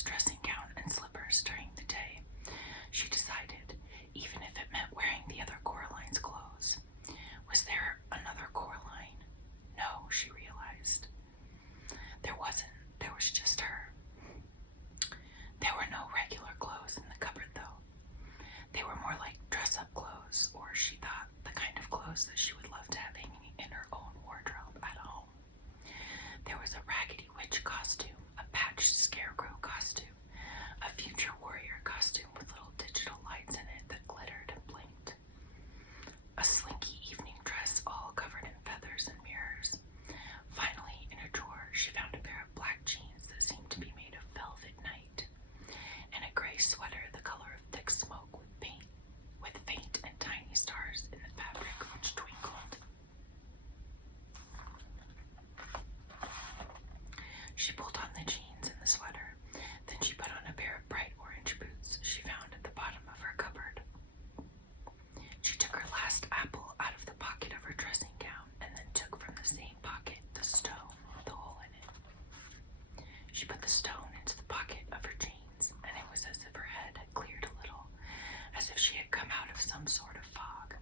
just dressing gown and slippers during the day, she decided, even if it meant wearing the other Coraline's clothes. Was there another Coraline? No, she realized. There wasn't. There was just her. There were no regular clothes in the cupboard, though. They were more like dress-up clothes, or she thought the kind of clothes that she would love to have hanging in her own wardrobe at home. There was a raggedy witch costume, a patched scarecrow costume, a future warrior costume with little digital lights in it that glittered and blinked, a slinky evening dress all covered in feathers and mirrors. Finally, in a drawer, she found a pair of black jeans that seemed to be made of velvet night, and a gray sweater the color of thick smoke with faint and tiny stars in the fabric which twinkled. She pulled on the jeans and the sweater. Then she put on a pair of bright orange boots she found at the bottom of her cupboard. She took her last apple out of the pocket of her dressing gown and then took from the same pocket the stone with the hole in it. She put the stone into the pocket of her jeans, and it was as if her head had cleared a little, as if she had come out of some sort of fog.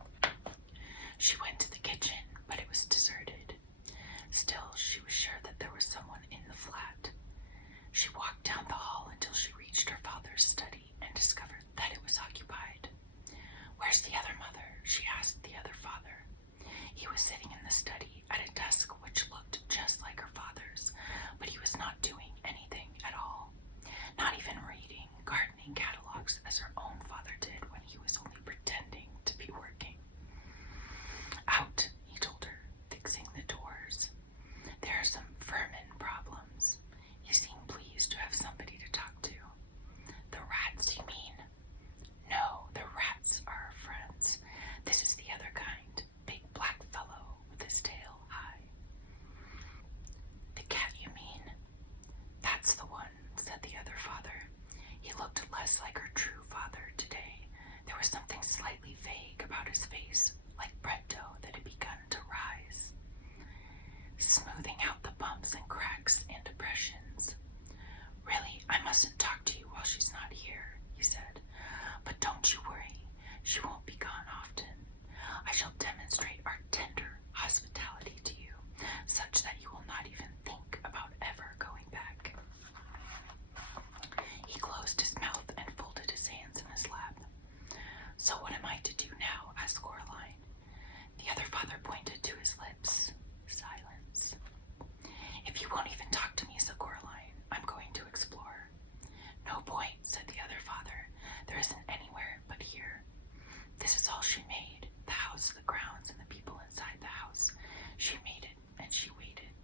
She went to the kitchen, but it was deserted. Still, she was sure that there was someone in the flat. She walked down the hall until she reached her father's study and discovered that it was occupied. "Where's the other mother?" she asked the other father. He was sitting in the study at a desk which looked just like her father's, but he was not doing anything at all, not even reading gardening catalogs as her own father did when he was only pretending to be working. "Out," he told her, fixing the doors. "There are some vermin problems." He seemed pleased to have somebody to talk to. "The rats, you mean?" "No, the rats are our friends. This is the other kind, big black fellow with his tail high." "The cat, you mean?" "That's the one," said the other father. He looked less like her true father today. There was something slightly vague about his face, like bread dough that had begun to rise, smoothing out the bumps and cracks and depressions. "Really, I mustn't talk to you while she's not here," he said. "But don't you worry, she won't be gone often. I shall demonstrate our tender hospitality to you, such that you will not even think about ever going back." He closed his mouth and folded his hands in his lap. "So what am I to do now?" asked Coraline. The other father pointed to his lips. Silence. "If you won't even talk to me," said Coraline, "I'm going to explore." "No point," said the other father. "There isn't anywhere but here." This is all she made, the house, the grounds, and the people inside the house. She made it, and she waited.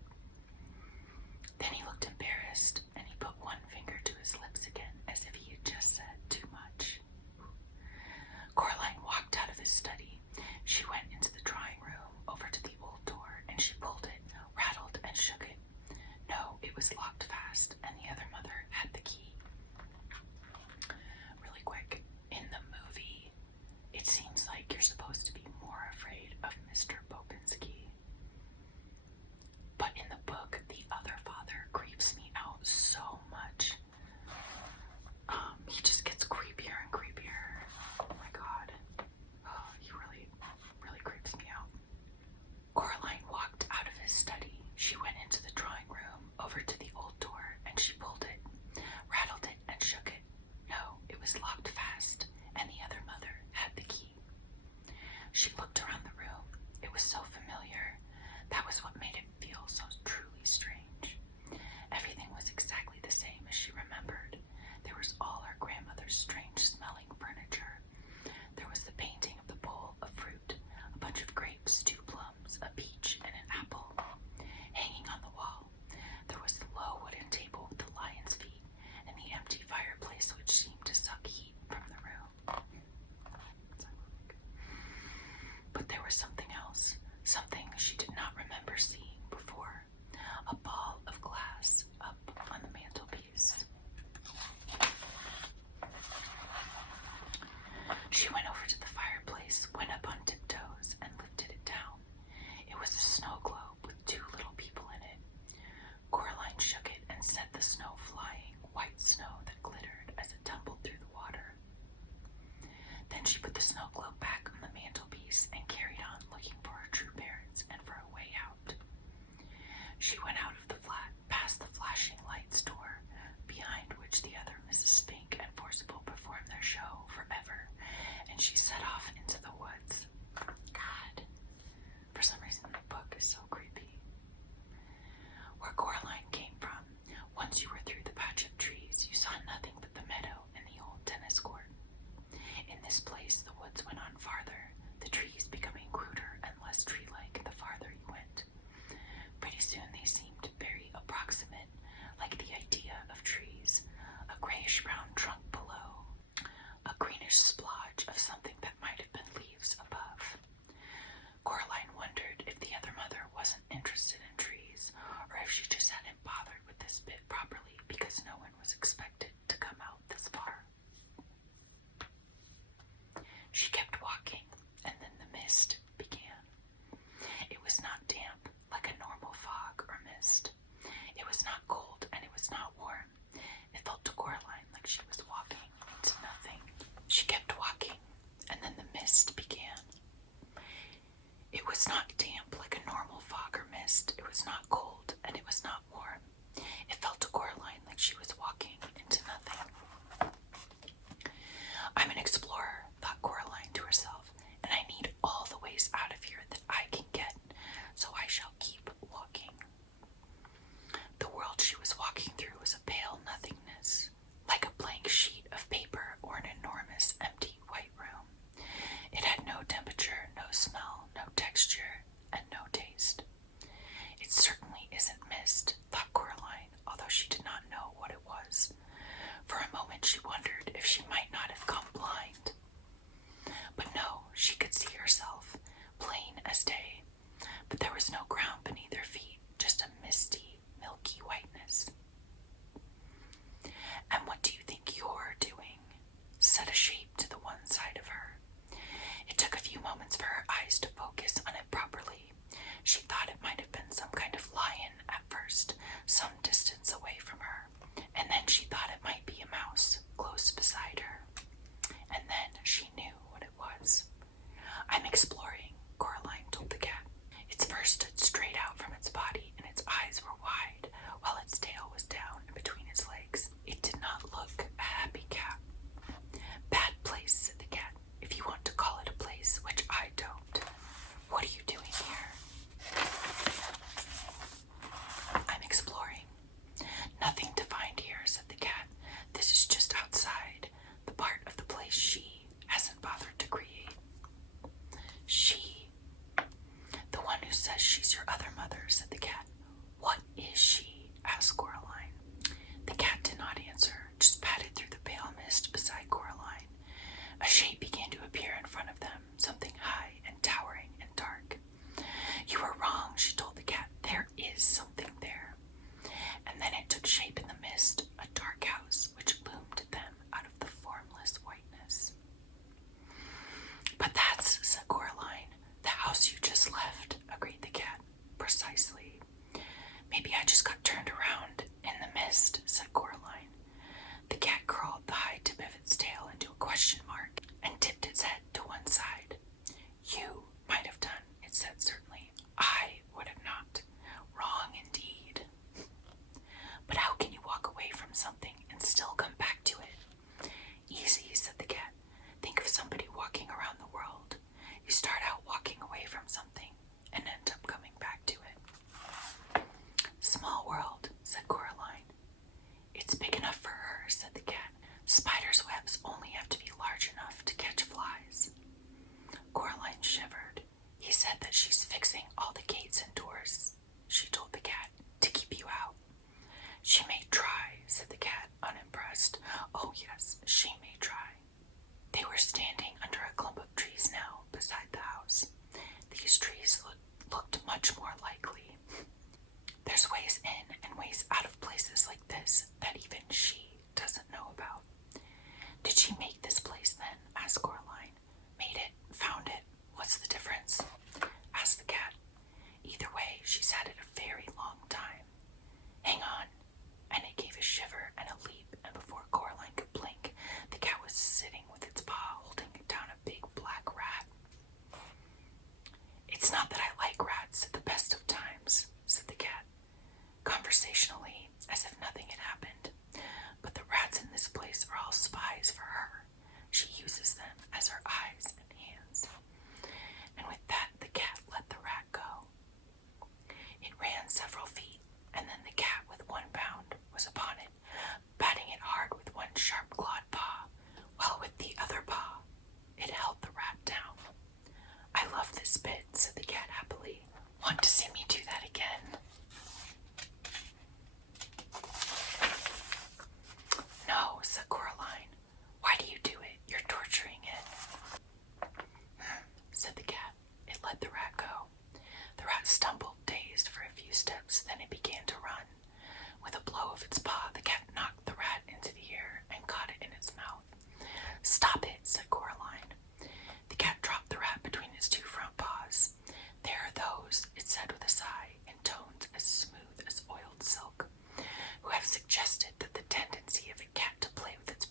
Then he looked embarrassed, and he put one finger to his lips again, as if he had just said too much. Coraline walked out of his study. She went into the drawing room, over to the old door, and she pulled it, rattled, and shook it. No, it was locked fast, and the other mother had the key. Really quick, in the movie, it seems like you're supposed to be more afraid of Mr. Bobinski. But in the book, the other father creeps me out so much. He just gets creepier and creepier. Oh my god. Oh, he really, really creeps me out. Coraline walked out of his study. She went into the drawing room, over to the old door, and she pulled it, rattled it, and shook it. No, it was locked fast, and the other mother had the key. She looked around the room. It was so familiar. That was what made it feel so truly strange. Everything was exactly the same as she remembered. There was all her grandmother's strange-smelling furniture. There was the painting of the bowl of fruit, a bunch of grapes, 2 plums, a peach, and an apple. Hanging on the wall, there was the low wooden table with the lion's feet and the empty fireplace which seemed to suck heat from the room. But there was something else, something she did not remember seeing before. A ball of glass up on the mantelpiece. she set off into the woods. God, for some reason the book is so creepy. Where Coraline came from, once you were through the patch of trees, you saw nothing but the meadow and the old tennis court. In this place, the woods went on farther, the trees becoming cruder and less tree-like the farther you went. Pretty soon they seemed very approximate, like the idea of trees, a grayish-brown trunk below, a greenish splotch of something that might have been leaves above. Coraline wondered if the other mother wasn't interested in trees, or if she just hadn't bothered with this bit properly because no one was expected to come out this far. She kept walking, and then the mist began. It was not damp like a normal fog or mist. It was not cold, and it was not warm. It felt to Coraline like she was walking into nothing. She kept walking, and then the mist began. It was not damp like a normal fog or mist. It was not cold, and it was not warm. It felt to Coraline like she was walking into nothing. I'm an explorer, thought Coraline to herself, and I need all the ways out of here that I can get, so I shall keep walking. The world she was walking through was a pale nothingness, like a blank sheet of paper or an enormous empty white room. It had no temperature, no smell, no texture, and no taste. It certainly isn't mist, thought Coraline, although she did not know what it was. For a moment she wondered if she might not have gone blind. But no, she could see herself, plain as day. But there was no ground beneath her feet, just a misty, milky whiteness. And what do you think you're doing? Said a shape to the one side of her. It took a few moments for her eyes to focus on it properly. She thought it might have been some kind of lion at first, some distance away from her, and then she thought it might be a mouse close beside her. And then she knew what it was. I'm exploring, Coraline told the cat. Its fur stood straight out from its body, and its eyes were wide, while its tail was down and between its legs. It did not look a happy cat. Bad place, said the cat, if you want to call it a place, which I don't. What are you doing here? I'm exploring. Nothing to find here, said the cat. This is just outside, the part of the place she hasn't bothered to create. She? The one who says she's your other mother, said the cat. What is she? Asked Coraline. The cat did not answer, just padded through the pale mist beside Coraline. A shape began to appear in front of them, something high and towering and dark. You were wrong, she told the cat. There is something there. And then it took shape in the mist, a dark house which loomed at them out of the formless whiteness. But that's, said Coraline, the house you just left, agreed the cat. Precisely. Maybe I just got turned around in the mist, said Coraline. The cat curled the high tip of its tail into a question mark and tipped its head to one side. You might have done, it said certainly. I would have not. Wrong indeed. But how can you walk away from something and still come back to it? Easy, said the cat. Think of somebody walking around the world. You start out walking away from something and end up coming back to it. Small world, said Coraline. It's big enough for her, said the cat. Spiders' webs only have to be large enough to catch flies. Coraline shivered. He said that she's fixing all the gates and doors, she told the cat, to keep you out. She may try, said the cat, unimpressed. Oh yes, she may try. They were standing under a clump of trees now, beside the house. These trees looked much more likely. There's ways in and ways out of places like this that even she doesn't know about. Did she make this place then? Asked Coraline. Made it? Found it? What's the difference? Asked the cat. Either way, she's had it a very long time. Hang on. And it gave a shiver and a leap, and before Coraline could blink, the cat was sitting with its paw holding down a big black rat. It's not that I like rats at the best of times, said the cat, conversationally, as if nothing had happened. But the rats in this place are all spies for her. She uses them as her eyes said Coraline. Why do you do it? You're torturing it, said the cat. It let the rat go. The rat stumbled, dazed, for a few steps, then it began to run. With a blow of its paw, the cat knocked the rat into the air and caught it in its mouth. Stop it, said Coraline. The cat dropped the rat between its two front paws. There are those, it said with a sigh, in tones as smooth as oiled silk, who have suggested that the tendency of a cat to play with its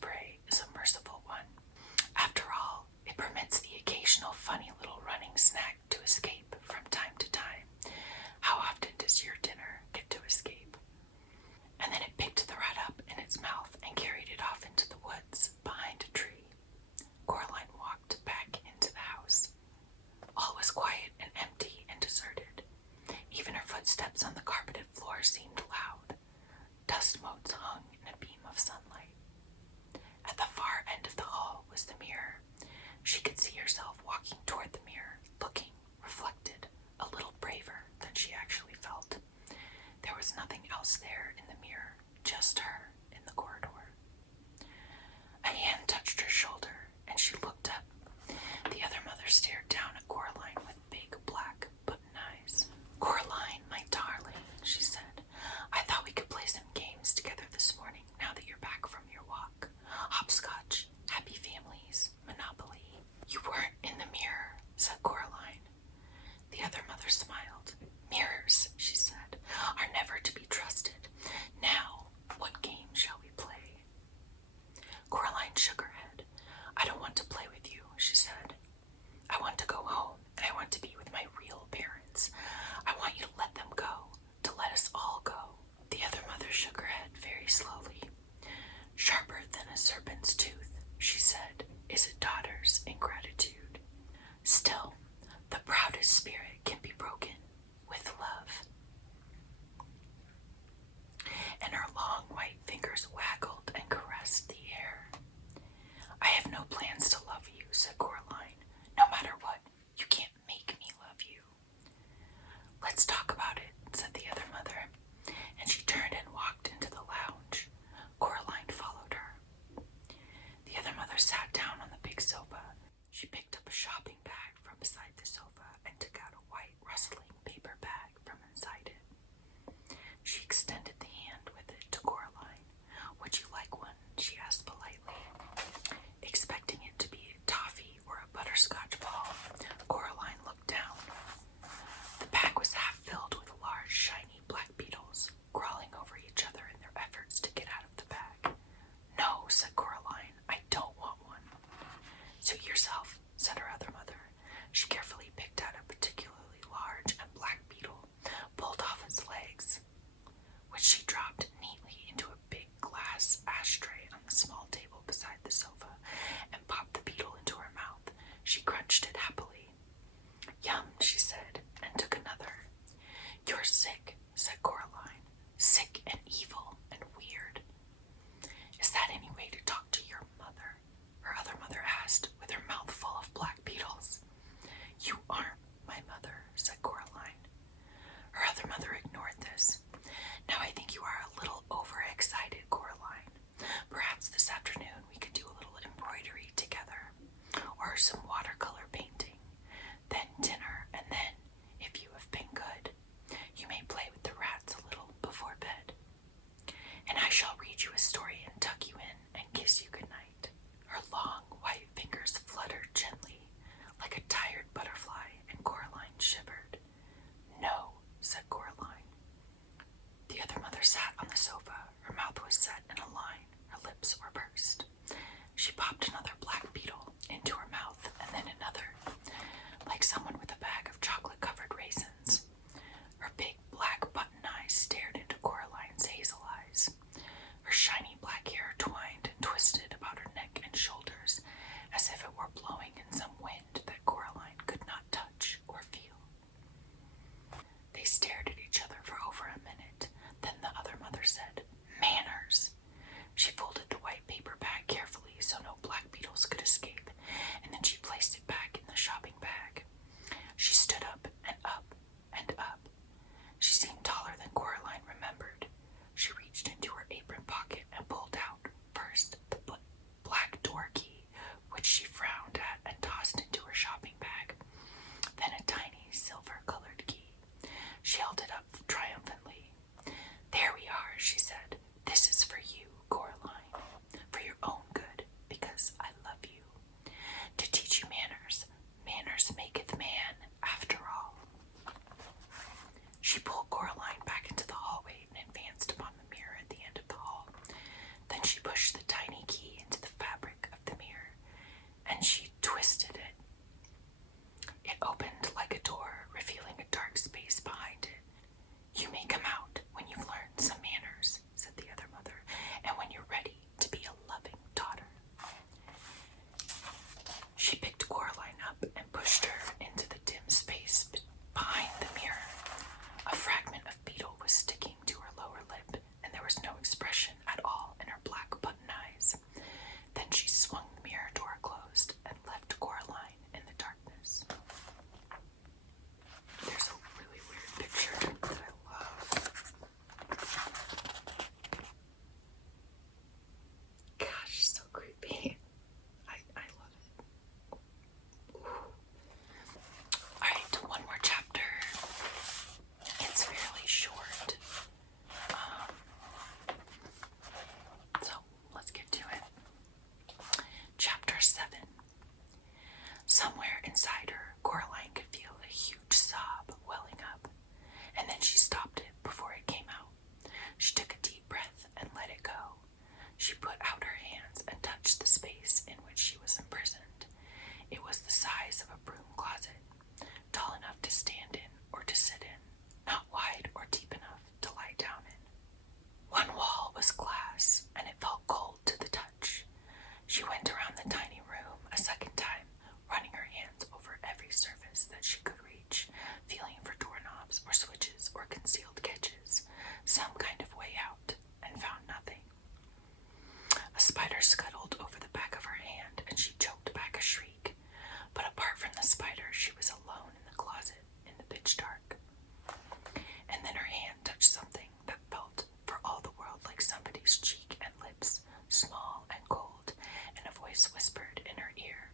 voice whispered in her ear,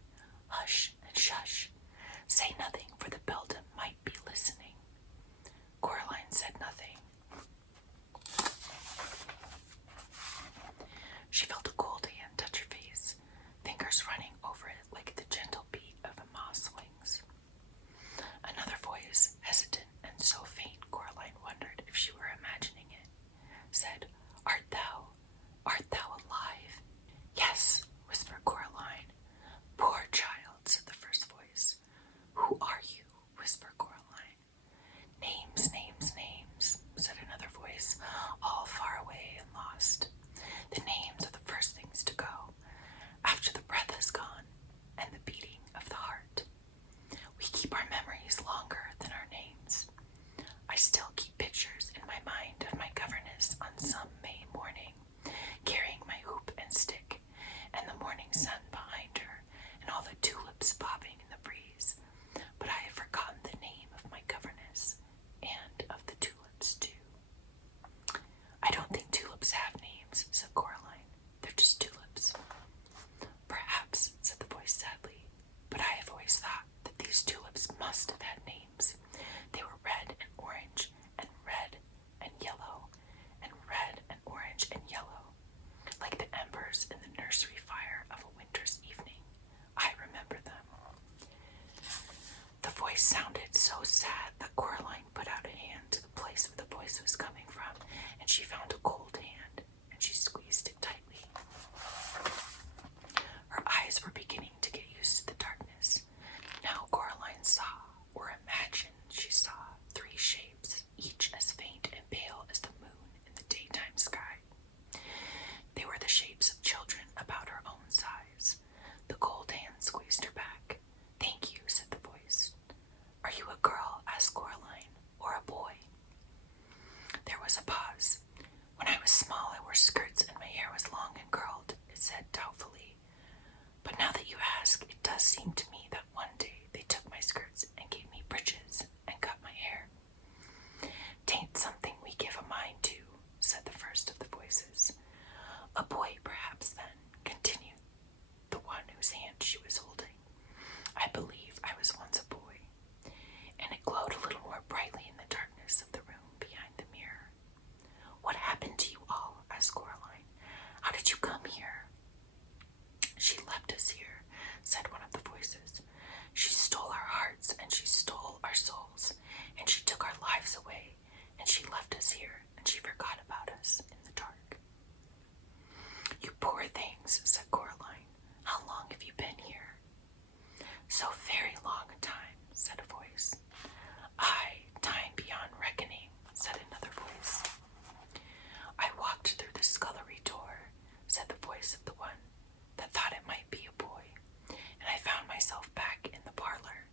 "Hush and shush. Say nothing, for the beldam might be listening." Coraline said nothing. She felt a cold hand touch her face, fingers running over it like the gentle beat of a moth's wings. Another voice, hesitant and so faint Coraline wondered if she were imagining it, said, art thou alive?" "Yes," whispered Coraline. "Poor child," said the first voice. "Who are you?" whispered Coraline. "Names, names, names," said another voice, all far away and lost. "The names are the first things to go, after the breath has gone, and the beating of the heart. We keep our memories longer than our names. I still keep pictures in my mind of my governess on some May morning, carrying my hoop and stick, and the morning sun behind her, and all the tulips bobbing in the breeze. But I have forgotten the name of my governess, and of the tulips too." "I don't think tulips have names," said Coraline. "They're just tulips." "Perhaps," said the voice sadly, "but I have always thought that these tulips must have had names. They were red and orange, and red and yellow, and red and orange and yellow, like the embers in the nursery fire of a winter's evening. I remember them." The voice sounded so sad that Coraline put out a hand to the place where the voice was coming from, and she found a cold hand, and she squeezed it tightly. Her eyes were beginning to get used to the darkness. Now Coraline saw, or imagined she saw, 3 shapes, each as faint and pale as the moon in the daytime sky. They were the shapes of children about her own size. The cold hand squeezed her back. "Thank you," said the voice. "Are you a girl?" asked Coraline, "or a boy?" There was a pause. "When I was small, I wore skirts and my hair was long and curled," it said doubtfully. "But now that you ask, it does seem to me that one day they took my skirts and gave me breeches and cut my hair." "'Tain't something we give a mind to," said the first of the voices. "A boy, perhaps, then," continued the one whose hand she was holding. "I believe I was once a boy," and it glowed a little more brightly in the darkness of the room behind the mirror. "What happened to you all?" asked Coraline. "How did you come here?" "She left us here," said one of the voices. "She stole our hearts, and she stole our souls, and she took our lives away, and she left us here, and she forgot about us in the dark." "You poor things," said Coraline. "How long have you been here?" "So very long a time," said a voice. "Aye, time beyond reckoning," said another voice. "I walked through the scullery door," said the voice of the one that thought it might be a boy, "and I found myself back in the parlor.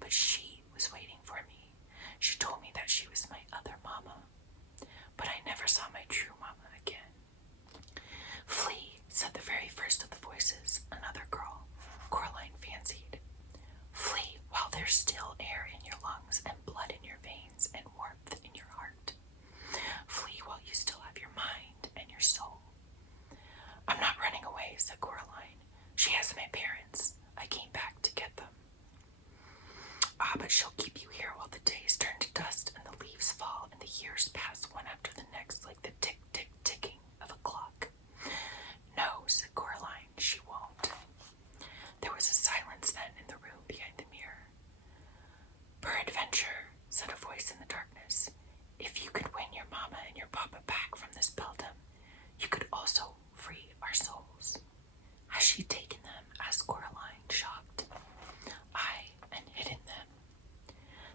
But she was waiting for me. She told me that she was my other mama. But I never saw my true mama again." "Flee," said the very first of the voices, another girl, Coraline fancied. "Flee while there's still air in your lungs and blood in your veins and warmth in your heart. Flee while you still have your mind and your soul." "I'm not running away," said Coraline. "She has my parents. I came back to get them." "Ah, but she'll keep you here while the days turn to dust and the leaves fall and the years pass one after the next like the tick-tick-ticking of a clock." "No," said Coraline, "she won't." There was a silence then in the room behind the mirror. "Peradventure," said a voice in the darkness, "if you could win your mama and your papa back from this beldam, you could also free our souls." "Has she taken them?" asked Coraline, shocked. "Aye, and hidden them.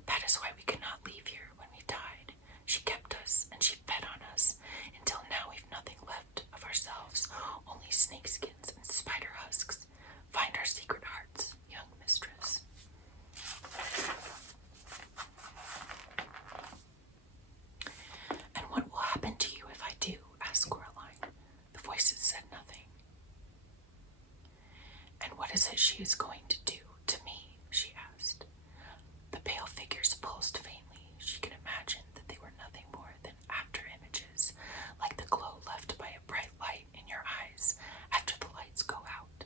That is why we could not leave here when we died. She kept us, and she fed on us, until now we've nothing left of ourselves, only snakeskins and spider husks. Find our secret hearts, young mistress." "And what will happen to you if I do?" asked Coraline. The voices said nothing. "And what is it she is going to do to me?" she asked. The pale figures pulsed faintly. She could imagine that they were nothing more than after-images, like the glow left by a bright light in your eyes after the lights go out.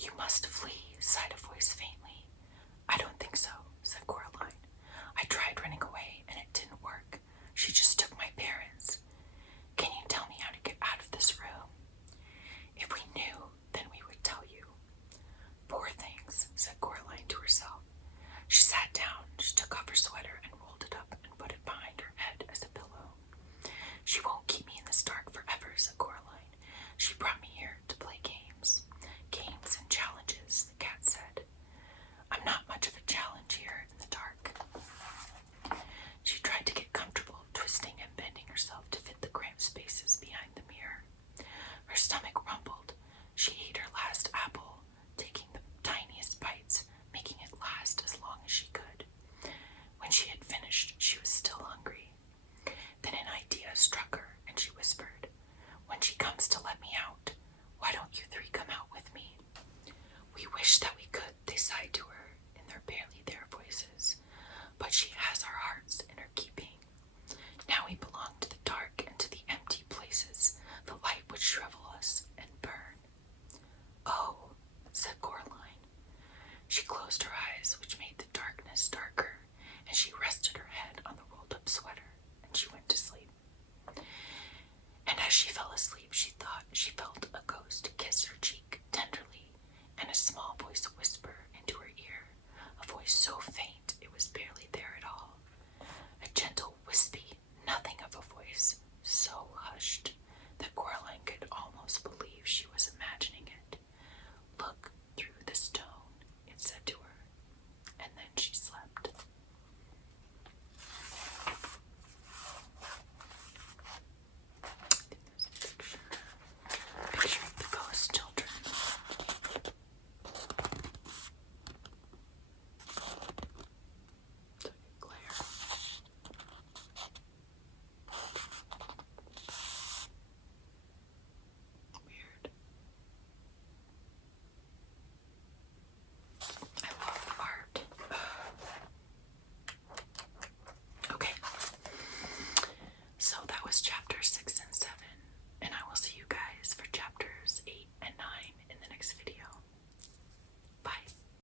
You must flee, sighed a voice faintly. I don't think so, said Coraline. I tried running away, and it didn't work. She just took my parents. Can you tell me how to get out of this room? If we knew, then we would tell you. Poor things, said Coraline to herself. She sat down, she took off her sweater and rolled it up and put it behind her head as a pillow. She won't keep me in this dark forever, said Coraline. She brought me here to play games. Games and challenges, the cat said. I'm not much of a challenge here in the dark. She tried to get comfortable, twisting and bending herself to fit the cramped spaces behind the mirror. Her stomach rumbled. She ate her last apple, taking the tiniest bites, making it last as long as she could. When she had finished, she was still hungry. Then an idea struck her, and she whispered, When she comes to let me out, why don't you three come out with me? We wish that we could, they sighed to her in their barely there voices, but she has our hearts in her keeping. Now we belong to the dark and to the empty places. The light would shrivel us and burn. Oh, said Coraline. She closed her eyes, which made the darkness darker, and she rested her head on the rolled-up sweater, and she went to sleep. And as she fell asleep, she thought she felt a ghost kiss her cheek tenderly, and a small voice whisper into her ear, a voice so faint it was barely there at all, a gentle wispy